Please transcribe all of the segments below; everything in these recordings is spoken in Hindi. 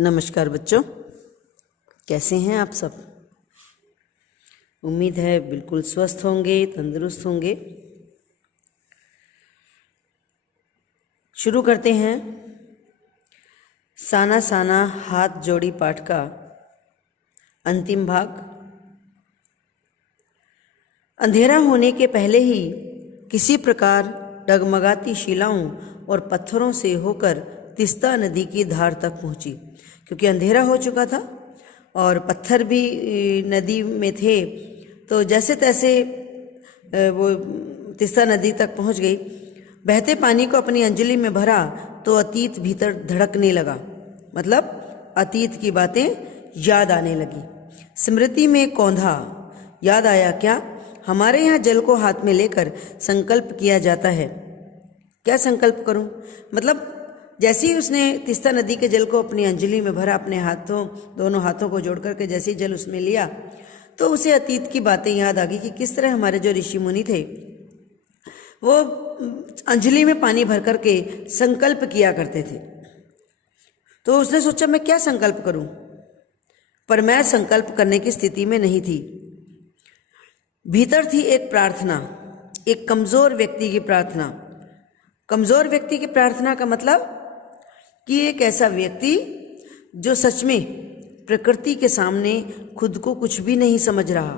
नमस्कार बच्चों, कैसे हैं आप सब। उम्मीद है बिल्कुल स्वस्थ होंगे, तंदुरुस्त होंगे। शुरू करते हैं साना साना हाथ जोड़ी पाठ का अंतिम भाग। अंधेरा होने के पहले ही किसी प्रकार डगमगाती शिलाओं और पत्थरों से होकर तिस्ता नदी की धार तक पहुंची, क्योंकि अंधेरा हो चुका था और पत्थर भी नदी में थे। तो जैसे तैसे वो तिस्ता नदी तक पहुंच गई। बहते पानी को अपनी अंजलि में भरा तो अतीत भीतर धड़कने लगा, मतलब अतीत की बातें याद आने लगी। स्मृति में कौंधा। याद आया क्या, हमारे यहाँ जल को हाथ में लेकर संकल्प किया जाता है। क्या संकल्प करूं? मतलब जैसे ही उसने तिस्ता नदी के जल को अपनी अंजलि में भरा, अपने हाथों दोनों हाथों को जोड़ करके जैसे ही जल उसमें लिया, तो उसे अतीत की बातें याद आ गई कि किस तरह हमारे जो ऋषि मुनि थे वो अंजलि में पानी भर करके संकल्प किया करते थे। तो उसने सोचा मैं क्या संकल्प करूं, पर मैं संकल्प करने की स्थिति में नहीं थी। भीतर थी एक प्रार्थना, एक कमजोर व्यक्ति की प्रार्थना। कमजोर व्यक्ति की प्रार्थना का मतलब कि एक ऐसा व्यक्ति जो सच में प्रकृति के सामने खुद को कुछ भी नहीं समझ रहा।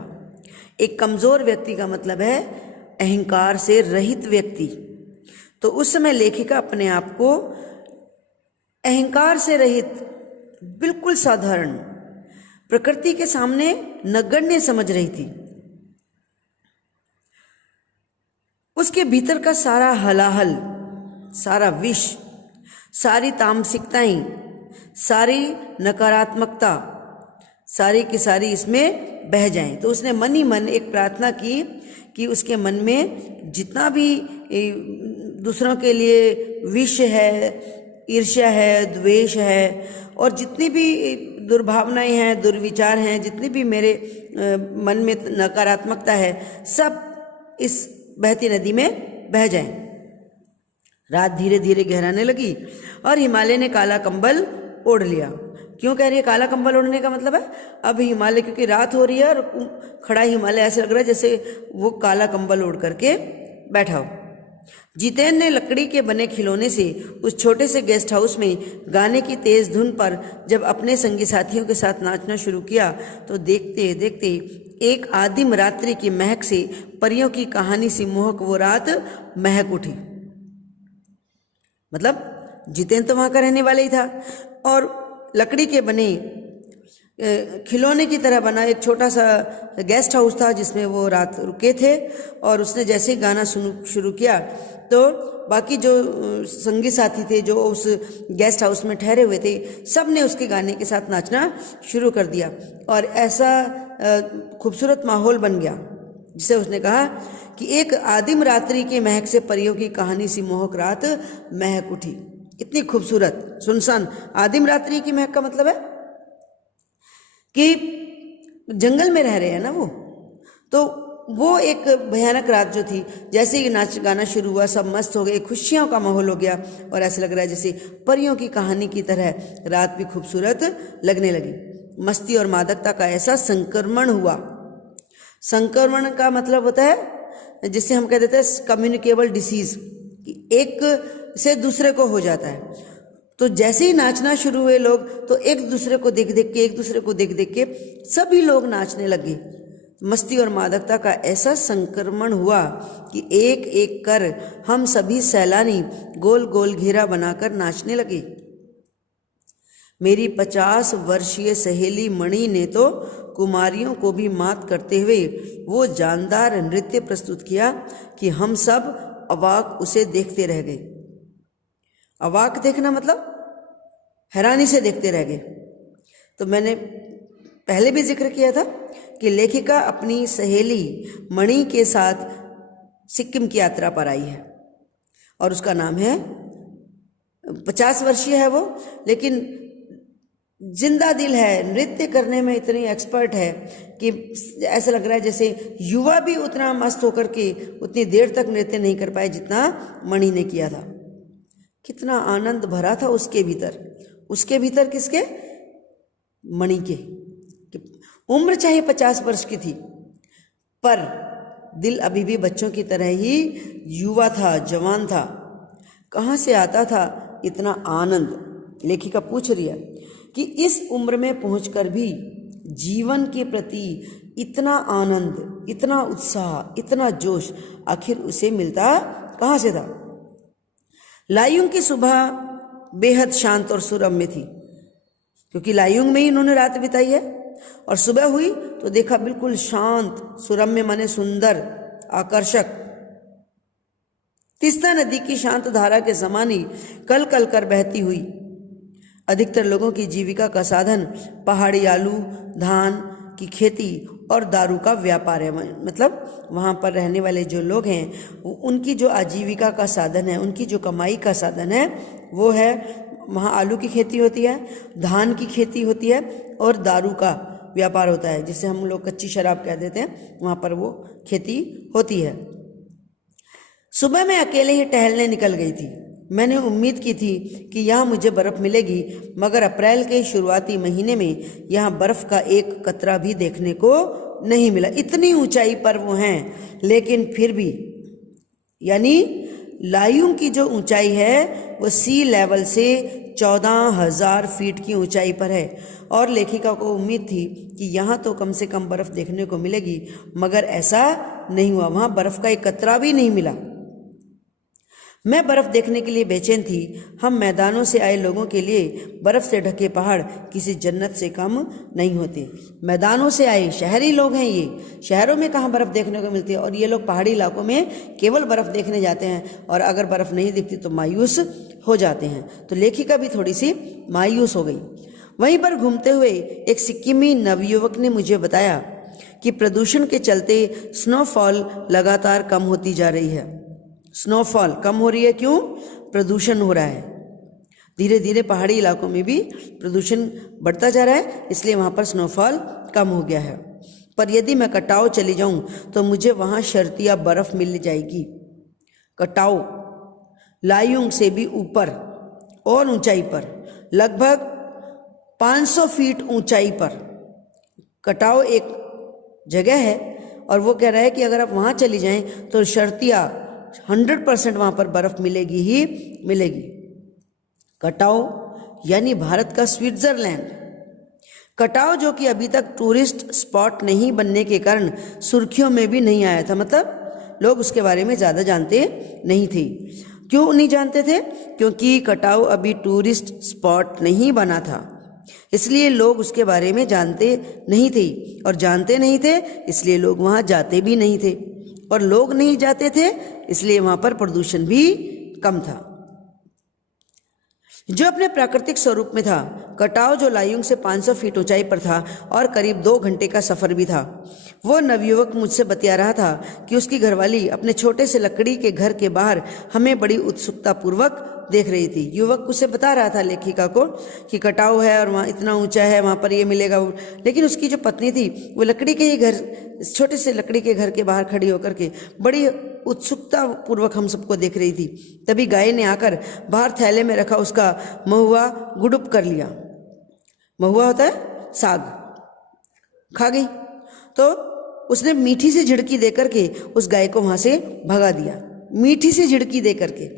एक कमजोर व्यक्ति का मतलब है अहंकार से रहित व्यक्ति। तो उस समय लेखिका अपने आप को अहंकार से रहित, बिल्कुल साधारण, प्रकृति के सामने नगण्य समझ रही थी। उसके भीतर का सारा हलाहल, सारा विष, सारी तामसिकताएं, सारी नकारात्मकता, सारी की सारी इसमें बह जाएं। तो उसने मन ही मन एक प्रार्थना की कि उसके मन में जितना भी दूसरों के लिए विष है, ईर्ष्या है, द्वेष है और जितनी भी दुर्भावनाएं हैं, दुर्विचार हैं, जितनी भी मेरे मन में नकारात्मकता है, सब इस बहती नदी में बह जाएं। रात धीरे धीरे गहराने लगी और हिमालय ने काला कंबल ओढ़ लिया। क्यों कह रही है काला कंबल ओढ़ने का मतलब है? अब हिमालय, क्योंकि रात हो रही है और खड़ा हिमालय ऐसे लग रहा है जैसे वो काला कंबल ओढ़ करके बैठा हो। जितेन ने लकड़ी के बने खिलौने से उस छोटे से गेस्ट हाउस में गाने की तेज धुन पर जब अपने संगी साथियों के साथ नाचना शुरू किया, तो देखते देखते एक आदिम रात्रि की महक से, परियों की कहानी सी मोहक वो रात महक उठी। मतलब जितेन तो वहां का रहने वाला ही था और लकड़ी के बने खिलौने की तरह बना एक छोटा सा गेस्ट हाउस था जिसमें वो रात रुके थे। और उसने जैसे ही गाना शुरू किया तो बाकी जो संगी साथी थे जो उस गेस्ट हाउस में ठहरे हुए थे, सब ने उसके गाने के साथ नाचना शुरू कर दिया और ऐसा खूबसूरत माहौल बन गया जिसे उसने कहा कि एक आदिम रात्रि के महक से परियों की कहानी सी मोहक रात महक उठी। इतनी खूबसूरत सुनसान आदिम रात्रि की महक का मतलब है कि जंगल में रह रहे हैं ना वो, तो वो एक भयानक रात जो थी, जैसे ही नाच गाना शुरू हुआ सब मस्त हो गए, खुशियों का माहौल हो गया और ऐसे लग रहा है जैसे परियों की कहानी की तरह रात भी खूबसूरत लगने लगी। मस्ती और मादकता का ऐसा संक्रमण हुआ। संक्रमण का मतलब होता है जिसे हम कह देते हैं कम्युनिकेबल डिसीज, कि एक से दूसरे को हो जाता है। तो जैसे ही नाचना शुरू हुए लोग, तो एक दूसरे को देख देख के सभी लोग नाचने लगे। मस्ती और मादकता का ऐसा संक्रमण हुआ कि एक एक कर हम सभी सैलानी गोल गोल घेरा बनाकर नाचने लगे। मेरी 50 वर्षीय सहेली मणि ने तो कुमारियों को भी मात करते हुए वो जानदार नृत्य प्रस्तुत किया कि हम सब अवाक उसे देखते रह गए। अवाक देखना मतलब हैरानी से देखते रह गए। तो मैंने पहले भी जिक्र किया था कि लेखिका अपनी सहेली मणि के साथ सिक्किम की यात्रा पर आई है और उसका नाम है, 50 वर्षीय है वो, लेकिन जिंदा दिल है, नृत्य करने में इतनी एक्सपर्ट है कि ऐसा लग रहा है जैसे युवा भी उतना मस्त होकर के उतनी देर तक नृत्य नहीं कर पाए जितना मणि ने किया था। कितना आनंद भरा था उसके भीतर। उसके भीतर किसके? मणि के कि उम्र चाहे 50 वर्ष की थी, पर दिल अभी भी बच्चों की तरह ही युवा था, जवान था। कहाँ से आता था इतना आनंद? लेखिका पूछ रही है कि इस उम्र में पहुंचकर भी जीवन के प्रति इतना आनंद, इतना उत्साह, इतना जोश आखिर उसे मिलता कहाँ से था? लायुंग की सुबह बेहद शांत और सुरम्य थी, क्योंकि लायुंग में ही इन्होंने रात बिताई है। और सुबह हुई तो देखा बिल्कुल शांत, सुरम्य माने सुंदर, आकर्षक, तीस्ता नदी की शांत धारा के समान ही कल कल कर बहती हुई। अधिकतर लोगों की जीविका का साधन पहाड़ी आलू, धान की खेती और दारू का व्यापार है। मतलब वहाँ पर रहने वाले जो लोग हैं उनकी जो आजीविका का साधन है, उनकी जो कमाई का साधन है वो है, वहाँ आलू की खेती होती है, धान की खेती होती है और दारू का व्यापार होता है, जिसे हम लोग कच्ची शराब कह देते हैं। वहाँ पर वो खेती होती है। सुबह मैं अकेले ही टहलने निकल गई थी। मैंने उम्मीद की थी कि यहाँ मुझे बर्फ़ मिलेगी, मगर अप्रैल के शुरुआती महीने में यहाँ बर्फ़ का एक कतरा भी देखने को नहीं मिला। इतनी ऊंचाई पर वो हैं, लेकिन फिर भी, यानी लायुंग की जो ऊंचाई है वो सी लेवल से 14,000 फीट की ऊंचाई पर है। और लेखिका को उम्मीद थी कि यहाँ तो कम से कम बर्फ़ देखने को मिलेगी, मगर ऐसा नहीं हुआ। वहाँ बर्फ़ का एक कतरा भी नहीं मिला। मैं बर्फ़ देखने के लिए बेचैन थी। हम मैदानों से आए लोगों के लिए बर्फ़ से ढके पहाड़ किसी जन्नत से कम नहीं होते। मैदानों से आए शहरी लोग हैं ये, शहरों में कहाँ बर्फ़ देखने को मिलती है, और ये लोग पहाड़ी इलाकों में केवल बर्फ़ देखने जाते हैं, और अगर बर्फ़ नहीं दिखती तो मायूस हो जाते हैं। तो लेखिका भी थोड़ी सी मायूस हो गई। वहीं पर घूमते हुए एक सिक्किमी नवयुवक ने मुझे बताया कि प्रदूषण के चलते स्नोफॉल लगातार कम होती जा रही है। स्नोफॉल कम हो रही है, क्यों? प्रदूषण हो रहा है। धीरे धीरे पहाड़ी इलाकों में भी प्रदूषण बढ़ता जा रहा है, इसलिए वहाँ पर स्नोफॉल कम हो गया है। पर यदि मैं कटाव चली जाऊँ तो मुझे वहाँ शर्तिया बर्फ़ मिल जाएगी। कटाव लायुंग से भी ऊपर और ऊंचाई पर, लगभग 500 फीट ऊंचाई पर कटाव एक जगह है, और वो कह रहा है कि अगर आप वहाँ चली जाएं तो शर्तिया 100% वहाँ पर बर्फ़ मिलेगी ही मिलेगी। कटाव यानी भारत का स्विट्ज़रलैंड। कटाव जो कि अभी तक टूरिस्ट स्पॉट नहीं बनने के कारण सुर्खियों में भी नहीं आया था, मतलब लोग उसके बारे में ज़्यादा जानते नहीं थे। क्यों नहीं जानते थे? क्योंकि कटाव अभी टूरिस्ट स्पॉट नहीं बना था, इसलिए लोग उसके बारे में जानते नहीं थे, और जानते नहीं थे इसलिए लोग वहाँ जाते भी नहीं थे, और लोग नहीं जाते थे इसलिए वहाँ पर प्रदूषण भी कम था। जो अपने प्राकृतिक स्वरूप में था, कटाव जो लायुंग से 500 फीट ऊंचाई पर था और करीब 2 घंटे का सफ़र भी था। वो नवयुवक मुझसे बतिया रहा था कि उसकी घरवाली अपने छोटे से लकड़ी के घर के बाहर हमें बड़ी उत्सुकता पूर्वक देख रही थी। युवक उसे बता रहा था लेखिका को कि कटाव है और वहाँ इतना ऊंचा है, वहाँ पर ये मिलेगा, लेकिन उसकी जो पत्नी थी वो लकड़ी के ही घर, छोटे से लकड़ी के घर के बाहर खड़ी होकर के बड़ी उत्सुकता पूर्वक हम सबको देख रही थी। तभी गाय ने आकर बाहर थैले में रखा उसका महुआ गुड़ुप कर लिया। महुआ होता है साग, खा गई। तो उसने मीठी सी झिड़की देकर के उस गाय को वहां से भगा दिया, मीठी सी झिड़की देकर के।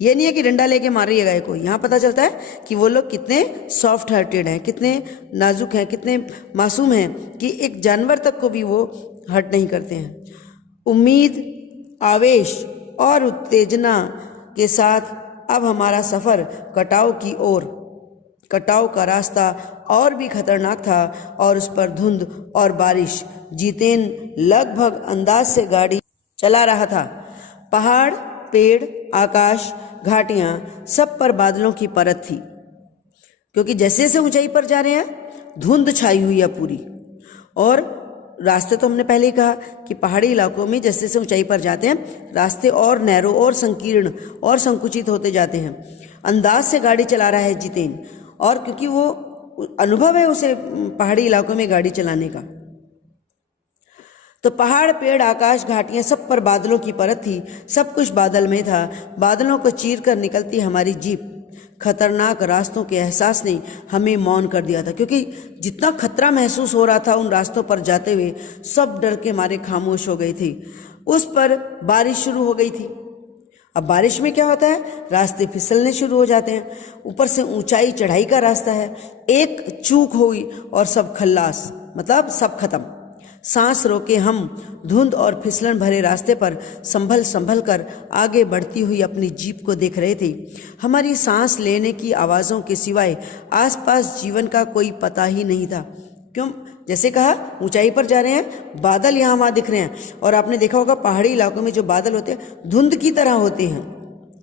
ये नहीं है कि डंडा लेके मार रही है गाय को। यहाँ पता चलता है कि वो लोग कितने सॉफ्ट हार्टेड हैं, कितने नाजुक हैं, कितने मासूम हैं कि एक जानवर तक को भी वो हर्ट नहीं करते हैं। उम्मीद, आवेश और उत्तेजना के साथ अब हमारा सफ़र कटाव की ओर। कटाव का रास्ता और भी खतरनाक था और उस पर धुंध और बारिश। जितेन लगभग अंदाज से गाड़ी चला रहा था। पहाड़, पेड़, आकाश, घाटियाँ, सब पर बादलों की परत थी, क्योंकि जैसे जैसे ऊंचाई पर जा रहे हैं धुंध छाई हुई है पूरी। और रास्ते तो हमने पहले ही कहा कि पहाड़ी इलाकों में जैसे जैसे ऊंचाई पर जाते हैं रास्ते और नैरो और संकीर्ण और संकुचित होते जाते हैं। अंदाज से गाड़ी चला रहा है जितेन, और क्योंकि वो अनुभव है उसे पहाड़ी इलाकों में गाड़ी चलाने का। तो पहाड़, पेड़, आकाश, घाटियां, सब पर बादलों की परत थी। सब कुछ बादल में था। बादलों को चीर कर निकलती हमारी जीप खतरनाक रास्तों के एहसास ने हमें मौन कर दिया था, क्योंकि जितना खतरा महसूस हो रहा था उन रास्तों पर जाते हुए, सब डर के मारे खामोश हो गई थी। उस पर बारिश शुरू हो गई थी। अब बारिश में क्या होता है, रास्ते फिसलने शुरू हो जाते हैं। ऊपर से ऊंचाई चढ़ाई का रास्ता है, एक चूक हुई और सब खल्लास, मतलब सब खत्म। सांस रोके हम धुंध और फिसलन भरे रास्ते पर संभल संभल कर आगे बढ़ती हुई अपनी जीप को देख रहे थे। हमारी सांस लेने की आवाज़ों के सिवाय आसपास जीवन का कोई पता ही नहीं था। क्यों, जैसे कहा ऊंचाई पर जा रहे हैं, बादल यहाँ वहाँ दिख रहे हैं, और आपने देखा होगा पहाड़ी इलाकों में जो बादल होते हैं धुंध की तरह होते हैं,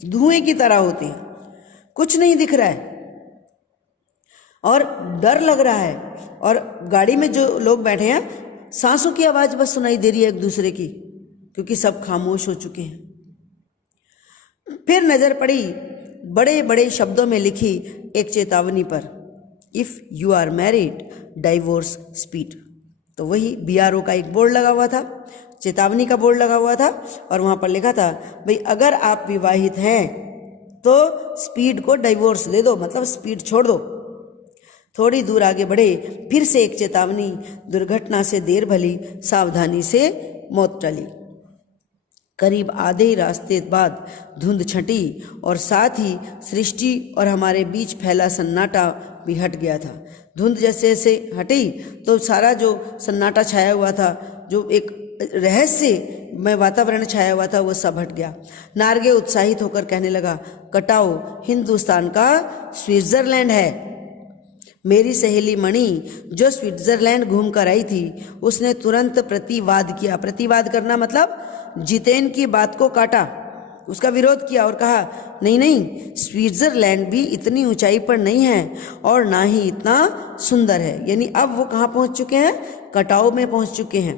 धुएं की तरह होते हैं, कुछ नहीं दिख रहा है और डर लग रहा है। और गाड़ी में जो लोग बैठे हैं, सांसों की आवाज बस सुनाई दे रही है एक दूसरे की, क्योंकि सब खामोश हो चुके हैं। फिर नजर पड़ी बड़े बड़े शब्दों में लिखी एक चेतावनी पर, if you are married divorce speed. तो वही BRO का एक बोर्ड लगा हुआ था, चेतावनी का बोर्ड लगा हुआ था, और वहां पर लिखा था भाई अगर आप विवाहित हैं तो स्पीड को डाइवोर्स दे दो, मतलब स्पीड छोड़ दो। थोड़ी दूर आगे बढ़े, फिर से एक चेतावनी, दुर्घटना से देर भली, सावधानी से मौत टली। करीब आधे रास्ते बाद धुंध छंटी और साथ ही सृष्टि और हमारे बीच फैला सन्नाटा भी हट गया था। धुंध जैसे जैसे हटी तो सारा जो सन्नाटा छाया हुआ था, जो एक रहस्यमय वातावरण छाया हुआ था, वो सब हट गया। नार्गे उत्साहित होकर कहने लगा, कटाओ हिंदुस्तान का स्विट्जरलैंड है। मेरी सहेली मणि जो स्विट्जरलैंड घूम कर आई थी, उसने तुरंत प्रतिवाद किया। प्रतिवाद करना मतलब जितेन की बात को काटा, उसका विरोध किया और कहा नहीं नहीं, स्विट्जरलैंड भी इतनी ऊंचाई पर नहीं है और ना ही इतना सुंदर है। यानी अब वो कहाँ पहुंच चुके हैं, कटाओ में पहुंच चुके हैं,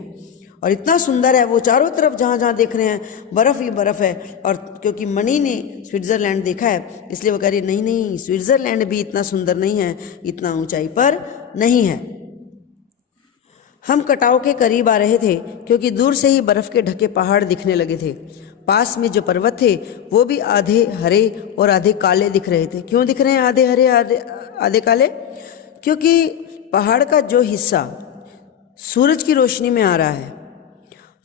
और इतना सुंदर है वो, चारों तरफ जहाँ जहाँ देख रहे हैं बर्फ ही बर्फ है। और क्योंकि मणि ने स्विट्जरलैंड देखा है, इसलिए वो कह रही नहीं नहीं, स्विट्जरलैंड भी इतना सुंदर नहीं है, इतना ऊंचाई पर नहीं है। हम कटाव के करीब आ रहे थे, क्योंकि दूर से ही बर्फ के ढके पहाड़ दिखने लगे थे। पास में जो पर्वत थे वो भी आधे हरे और आधे काले दिख रहे थे। क्यों दिख रहे हैं आधे हरे आधे काले? क्योंकि पहाड़ का जो हिस्सा सूरज की रोशनी में आ रहा है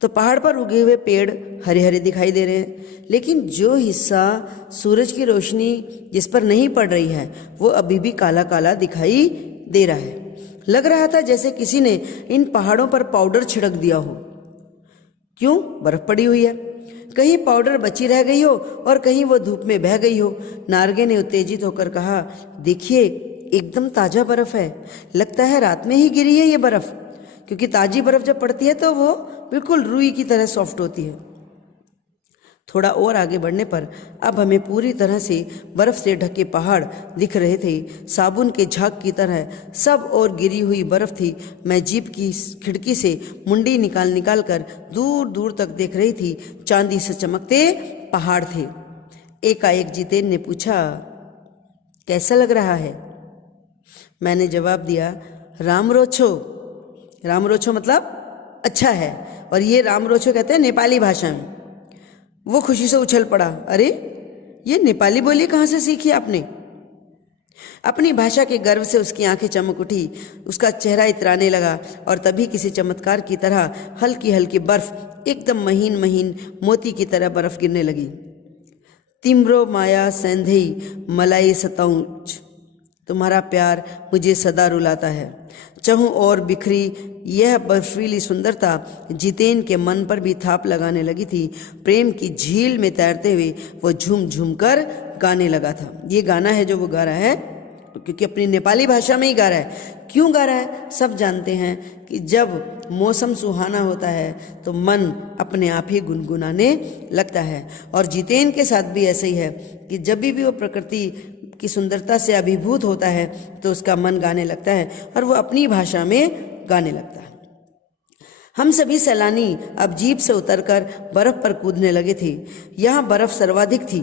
तो पहाड़ पर उगे हुए पेड़ हरे हरे दिखाई दे रहे हैं, लेकिन जो हिस्सा सूरज की रोशनी जिस पर नहीं पड़ रही है वो अभी भी काला काला दिखाई दे रहा है। लग रहा था जैसे किसी ने इन पहाड़ों पर पाउडर छिड़क दिया हो। क्यों? बर्फ पड़ी हुई है, कहीं पाउडर बची रह गई हो और कहीं वो धूप में बह गई हो। नार्गे ने उत्तेजित होकर कहा, देखिए एकदम ताजा बर्फ है, लगता है रात में ही गिरी है ये बर्फ, क्योंकि ताजी बर्फ जब पड़ती है तो वो बिल्कुल रुई की तरह सॉफ्ट होती है। थोड़ा और आगे बढ़ने पर अब हमें पूरी तरह से बर्फ से ढके पहाड़ दिख रहे थे, साबुन के झाग की तरह सब और गिरी हुई बर्फ थी। मैं जीप की खिड़की से मुंडी निकाल निकाल कर दूर दूर तक देख रही थी। चांदी से चमकते पहाड़ थे। एकाएक जितेन ने पूछा, कैसा लग रहा है? मैंने जवाब दिया, रामरोछो। रामरोछो मतलब अच्छा है, और ये रामरोछो कहते हैं नेपाली भाषा में। वो खुशी से उछल पड़ा, अरे ये नेपाली बोली कहाँ से सीखी आपने? अपनी भाषा के गर्व से उसकी आंखें चमक उठी, उसका चेहरा इतराने लगा, और तभी किसी चमत्कार की तरह हल्की हल्की बर्फ, एकदम महीन महीन मोती की तरह बर्फ गिरने लगी। तिम्रो माया सेंधई मलाई सतौच, तुम्हारा प्यार मुझे सदा रुलाता है। चहु और बिखरी यह बर्फीली सुंदरता जितेन के मन पर भी थाप लगाने लगी थी। प्रेम की झील में तैरते हुए वो झूम झूम कर गाने लगा था। ये गाना है जो वो गा रहा है, क्योंकि अपनी नेपाली भाषा में ही गा रहा है। क्यों गा रहा है? सब जानते हैं कि जब मौसम सुहाना होता है तो मन अपने आप ही गुनगुनाने लगता है, और जितेन के साथ भी ऐसे ही है कि जब भी वो प्रकृति की सुंदरता से अभिभूत होता है तो उसका मन गाने लगता है, और वो अपनी भाषा में गाने लगता है। हम सभी सैलानी अब जीप से उतरकर बर्फ पर कूदने लगे थे। यहाँ बर्फ सर्वाधिक थी,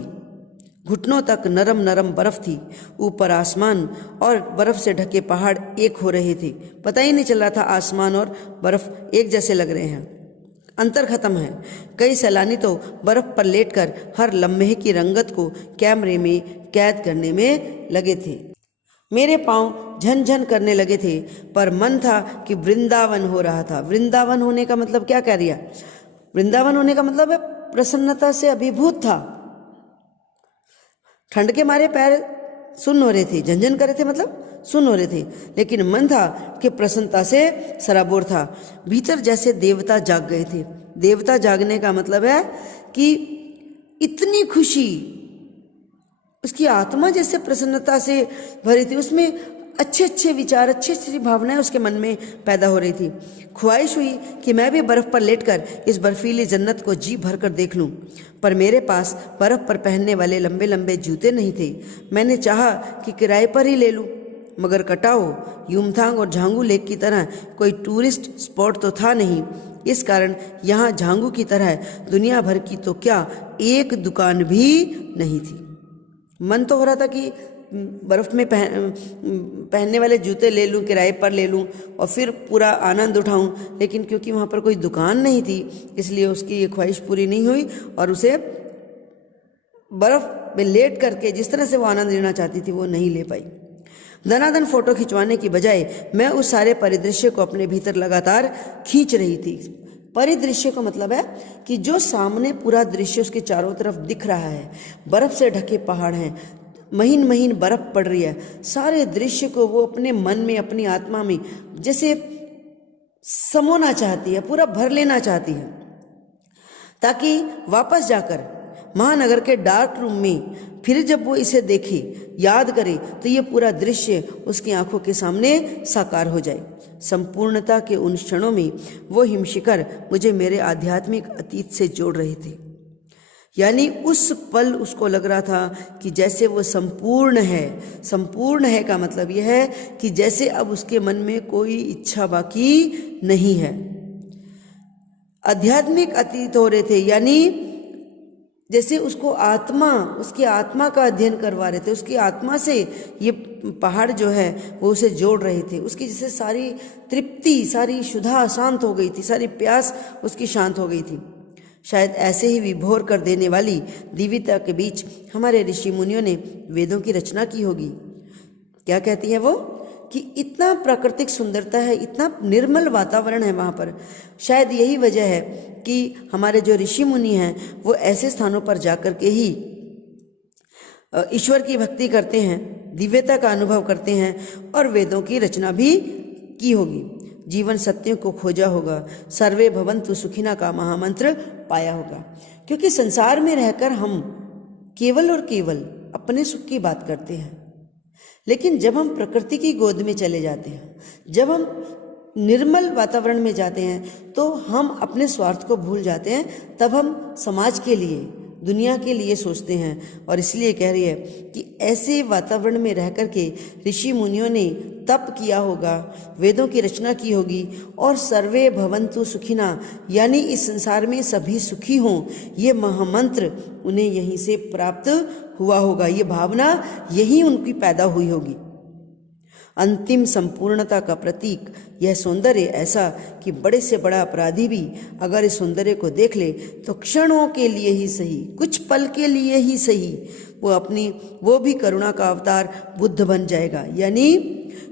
घुटनों तक नरम नरम बर्फ थी। ऊपर आसमान और बर्फ से ढके पहाड़ एक हो रहे थे। पता ही नहीं चल रहा था आसमान और बर्फ एक जैसे लग रहे हैं। अंतर खत्म है। कई सैलानी तो बर्फ पर लेटकर हर लम्हे की रंगत को कैमरे में कैद करने में लगे थे। मेरे पांव झनझन करने लगे थे, पर मन था कि वृंदावन हो रहा था। वृंदावन होने का मतलब क्या कह रिया? वृंदावन होने का मतलब है प्रसन्नता से अभिभूत था। ठंड के मारे पैर सुन्न हो रहे थे, झंझन कर रहे थे मतलब सुन्न हो रहे थे, लेकिन मन था कि प्रसन्नता से सराबोर था। भीतर जैसे देवता जाग गए थे। देवता जागने का मतलब है कि इतनी खुशी, उसकी आत्मा जैसे प्रसन्नता से भरी थी, उसमें अच्छे अच्छे विचार, अच्छी अच्छी भावनाएं उसके मन में पैदा हो रही थी। ख्वाहिश हुई कि मैं भी बर्फ पर लेटकर इस बर्फीली जन्नत को जी भर कर देख लूं, पर मेरे पास बर्फ पर पहनने वाले लंबे लंबे जूते नहीं थे। मैंने चाहा कि किराए पर ही ले लूं, मगर कटाओ, युमथांग और झांगू लेक की तरह कोई टूरिस्ट स्पॉट तो था नहीं। इस कारण यहाँ झांगू की तरह दुनिया भर की तो क्या एक दुकान भी नहीं थी। मन तो हो रहा था कि बर्फ़ में पहनने वाले जूते ले लूं, किराए पर ले लूं और फिर पूरा आनंद उठाऊं, लेकिन क्योंकि वहाँ पर कोई दुकान नहीं थी इसलिए उसकी ये ख्वाहिश पूरी नहीं हुई और उसे बर्फ़ में लेट करके जिस तरह से वो आनंद लेना चाहती थी वो नहीं ले पाई। दनादन फोटो खिंचवाने की बजाय मैं उस सारे परिदृश्य को अपने भीतर लगातार खींच रही थी। परिदृश्य का मतलब है कि जो सामने पूरा दृश्य उसके चारों तरफ दिख रहा है, बर्फ से ढके पहाड़ हैं, महीन महीन बर्फ पड़ रही है, सारे दृश्य को वो अपने मन में, अपनी आत्मा में जैसे समोना चाहती है, पूरा भर लेना चाहती है, ताकि वापस जाकर महानगर के डार्क रूम में फिर जब वो इसे देखे, याद करे, तो ये पूरा दृश्य उसकी आंखों के सामने साकार हो जाए। संपूर्णता के उन क्षणों में वो हिमशिखर मुझे मेरे आध्यात्मिक अतीत से जोड़ रहे थे। यानी उस पल उसको लग रहा था कि जैसे वो संपूर्ण है। संपूर्ण है का मतलब यह है कि जैसे अब उसके मन में कोई इच्छा बाकी नहीं है। आध्यात्मिक अतीत हो रहे थे, यानी जैसे उसको आत्मा, उसकी आत्मा का अध्ययन करवा रहे थे, उसकी आत्मा से ये पहाड़ जो है वो उसे जोड़ रहे थे। उसकी जैसे सारी तृप्ति, सारी क्षुधा शांत हो गई थी, सारी प्यास उसकी शांत हो गई थी। शायद ऐसे ही विभोर कर देने वाली दिव्यता के बीच हमारे ऋषि मुनियों ने वेदों की रचना की होगी। क्या कहती है वो कि इतना प्राकृतिक सुंदरता है, इतना निर्मल वातावरण है वहाँ पर। शायद यही वजह है कि हमारे जो ऋषि मुनि हैं वो ऐसे स्थानों पर जाकर के ही ईश्वर की भक्ति करते हैं, दिव्यता का अनुभव करते हैं और वेदों की रचना भी की होगी। जीवन सत्यों को खोजा होगा, सर्वे भवन्तु सुखिना का महामंत्र पाया होगा। क्योंकि संसार में रहकर हम केवल और केवल अपने सुख की बात करते हैं, लेकिन जब हम प्रकृति की गोद में चले जाते हैं, जब हम निर्मल वातावरण में जाते हैं, तो हम अपने स्वार्थ को भूल जाते हैं। तब हम समाज के लिए, दुनिया के लिए सोचते हैं। और इसलिए कह रही है कि ऐसे वातावरण में रह कर के ऋषि मुनियों ने तप किया होगा, वेदों की रचना की होगी और सर्वे भवन्तु सुखिना, यानी इस संसार में सभी सुखी हों, ये महामंत्र उन्हें यहीं से प्राप्त हुआ होगा। ये भावना यहीं उनकी पैदा हुई होगी। अंतिम संपूर्णता का प्रतीक यह सौंदर्य ऐसा कि बड़े से बड़ा अपराधी भी अगर इस सौंदर्य को देख ले तो क्षणों के लिए ही सही, कुछ पल के लिए ही सही, वो भी करुणा का अवतार बुद्ध बन जाएगा। यानी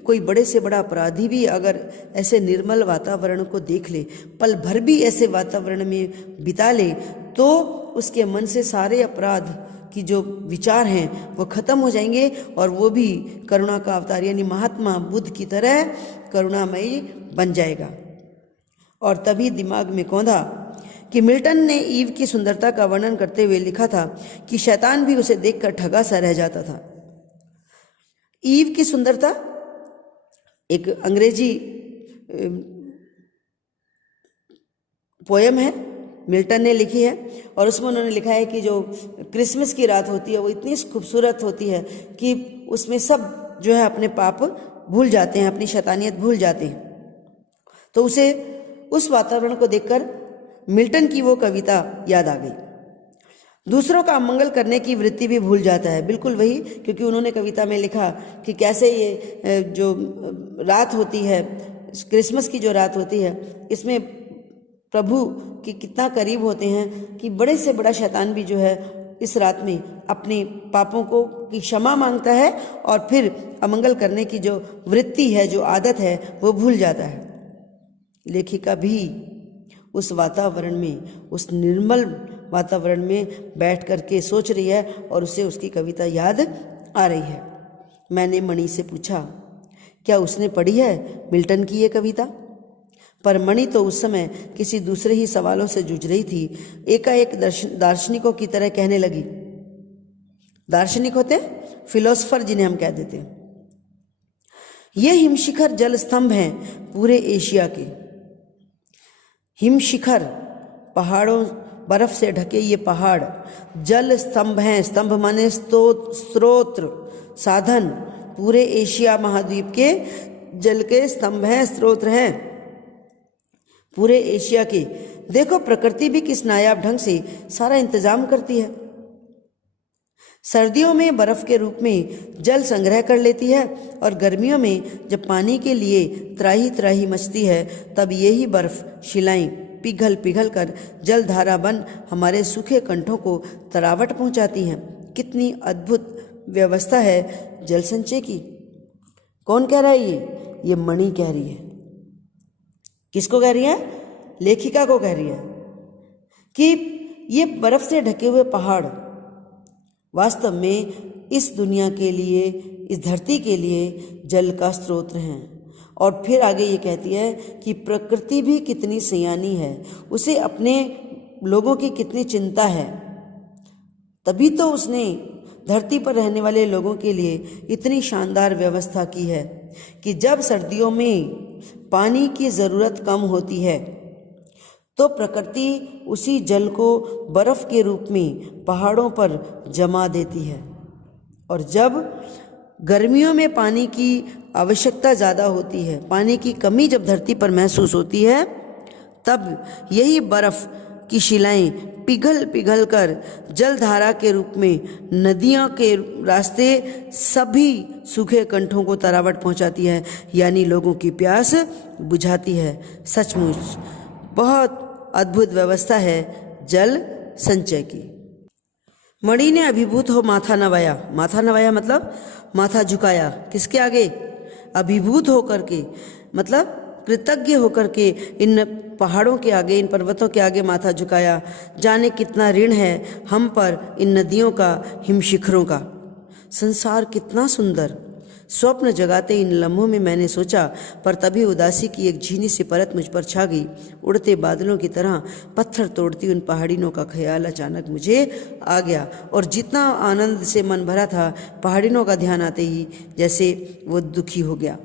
कोई बड़े से बड़ा अपराधी भी अगर ऐसे निर्मल वातावरण को देख ले, पल भर भी ऐसे वातावरण में बिता ले, तो उसके मन से सारे अपराध की जो विचार हैं वो खत्म हो जाएंगे और वो भी करुणा का अवतार यानी महात्मा बुद्ध की तरह करुणामयी बन जाएगा। और तभी दिमाग में कौंधा कि मिल्टन ने ईव की सुंदरता का वर्णन करते हुए लिखा था कि शैतान भी उसे देखकर ठगा सा रह जाता था। ईव की सुंदरता एक अंग्रेजी पोयम है, मिल्टन ने लिखी है और उसमें उन्होंने लिखा है कि जो क्रिसमस की रात होती है वो इतनी खूबसूरत होती है कि उसमें सब जो है अपने पाप भूल जाते हैं, अपनी शैतानियत भूल जाते हैं। तो उसे उस वातावरण को देखकर मिल्टन की वो कविता याद आ गई। दूसरों का अमंगल करने की वृत्ति भी भूल जाता है, बिल्कुल वही, क्योंकि उन्होंने कविता में लिखा कि कैसे ये जो रात होती है, क्रिसमस की जो रात होती है, इसमें प्रभु के कितना करीब होते हैं कि बड़े से बड़ा शैतान भी जो है इस रात में अपने पापों को की क्षमा मांगता है और फिर अमंगल करने की जो वृत्ति है, जो आदत है, वो भूल जाता है। लेखिका भी उस वातावरण में, उस निर्मल वातावरण में बैठ करके सोच रही है और उसे उसकी कविता याद आ रही है। मैंने मणि से पूछा, क्या उसने पढ़ी है मिल्टन की ये कविता? पर मणि तो उस समय किसी दूसरे ही सवालों से जूझ रही थी। एकाएक दार्शनिकों की तरह कहने लगी। दार्शनिक होते फिलोसफर, जिन्हें हम कह देते हैं। ये हिमशिखर जल स्तंभ हैं पूरे एशिया के। हिमशिखर, पहाड़ों, बर्फ से ढके ये पहाड़ जल स्तंभ हैं। स्तंभ माने स्रोत, साधन। पूरे एशिया महाद्वीप के जल के स्तंभ हैं, स्रोत हैं पूरे एशिया के। देखो प्रकृति भी किस नायाब ढंग से सारा इंतजाम करती है। सर्दियों में बर्फ के रूप में जल संग्रह कर लेती है और गर्मियों में जब पानी के लिए त्राही त्राही मचती है तब यही बर्फ शिलाएं पिघल पिघल कर जल धारा बन हमारे सूखे कंठों को तरावट पहुंचाती हैं। कितनी अद्भुत व्यवस्था है जल संचय की। कौन कह रहा है ये मणि कह रही है। किसको कह रही है? लेखिका को कह रही है कि ये बर्फ से ढके हुए पहाड़ वास्तव में इस दुनिया के लिए, इस धरती के लिए जल का स्रोत हैं। और फिर आगे ये कहती है कि प्रकृति भी कितनी सयानी है, उसे अपने लोगों की कितनी चिंता है। तभी तो उसने धरती पर रहने वाले लोगों के लिए इतनी शानदार व्यवस्था की है कि जब सर्दियों में पानी की ज़रूरत कम होती है तो प्रकृति उसी जल को बर्फ़ के रूप में पहाड़ों पर जमा देती है। और जब गर्मियों में पानी की आवश्यकता ज़्यादा होती है, पानी की कमी जब धरती पर महसूस होती है, तब यही बर्फ़ की शिलाएं पिघल पिघल कर जलधारा के रूप में नदियों के रास्ते सभी सूखे कंठों को तरावट पहुंचाती है, यानी लोगों की प्यास बुझाती है। सचमुच बहुत अद्भुत व्यवस्था है जल संचय की। मणि ने अभिभूत हो माथा नवाया। माथा नवाया मतलब माथा झुकाया। किसके आगे? अभिभूत होकर के, मतलब कृतज्ञ होकर के इन पहाड़ों के आगे, इन पर्वतों के आगे माथा झुकाया। जाने कितना ऋण है हम पर इन नदियों का, हिमशिखरों का। संसार कितना सुंदर। स्वप्न जगाते इन लम्हों में मैंने सोचा, पर तभी उदासी की एक झीनी सी परत मुझ पर छा गई। उड़ते बादलों की तरह पत्थर तोड़ती उन पहाड़ियों का ख्याल अचानक मुझे आ गया, और जितना आनंद से मन भरा था, पहाड़ियों का ध्यान आते ही जैसे वो दुखी हो गया।